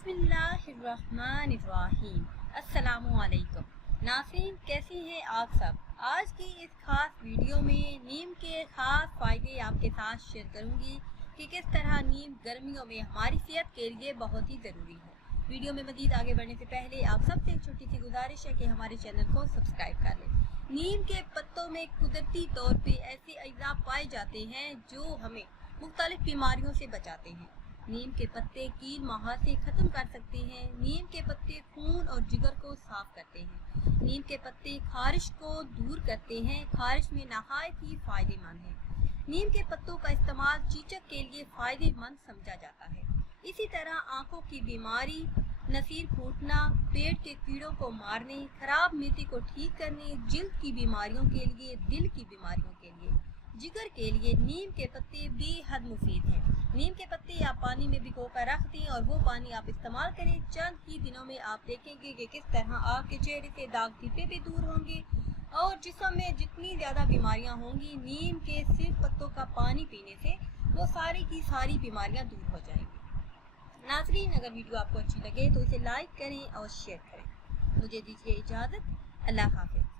बिस्मिल्लाहिर्रहमानिर्रहीम। अस्सलामुअलैकुम नाज़रीन, कैसे हैं आप सब। आज की इस खास वीडियो में नीम के खास फ़ायदे आपके साथ शेयर करूंगी कि किस तरह नीम गर्मियों में हमारी सेहत के लिए बहुत ही ज़रूरी है। वीडियो में मज़ीद आगे बढ़ने से पहले आप सबसे एक छोटी सी गुजारिश है कि हमारे चैनल को सब्सक्राइब कर लें। नीम के पत्तों में कुदरती तौर पे ऐसे अज्जा पाए जाते हैं जो हमें मुख्तलिफ बीमारियों से बचाते हैं। नीम के पत्ते कील मुहासे खत्म कर सकते हैं। नीम के पत्ते खून और जिगर को साफ करते हैं। नीम के पत्ते खारिश को दूर करते हैं। खारिश में नहायत ही फायदेमंद है। नीम के पत्तों का इस्तेमाल चीचक के लिए फायदेमंद समझा जाता है। इसी तरह आंखों की बीमारी, नसीर फूटना, पेट के कीड़ों को मारने, खराब मिर्ची को ठीक करने, जिल्द की बीमारियों के लिए, दिल की बीमारियों के लिए, जिगर के लिए नीम के पत्ते बेहद मुफीद हैं। नीम के पत्ते आप पानी में भिगो कर रख दें और वो पानी आप इस्तेमाल करें। चंद ही दिनों में आप देखेंगे कि किस तरह आपके चेहरे से दाग धब्बे भी दूर होंगे और जिस्म में जितनी ज़्यादा बीमारियां होंगी, नीम के सिर्फ पत्तों का पानी पीने से वो सारी की सारी बीमारियां दूर हो जाएंगी। नाज़रीन, अगर वीडियो आपको अच्छी लगे तो इसे लाइक करें और शेयर करें। मुझे दीजिए इजाज़त। अल्लाह हाफ़िज़।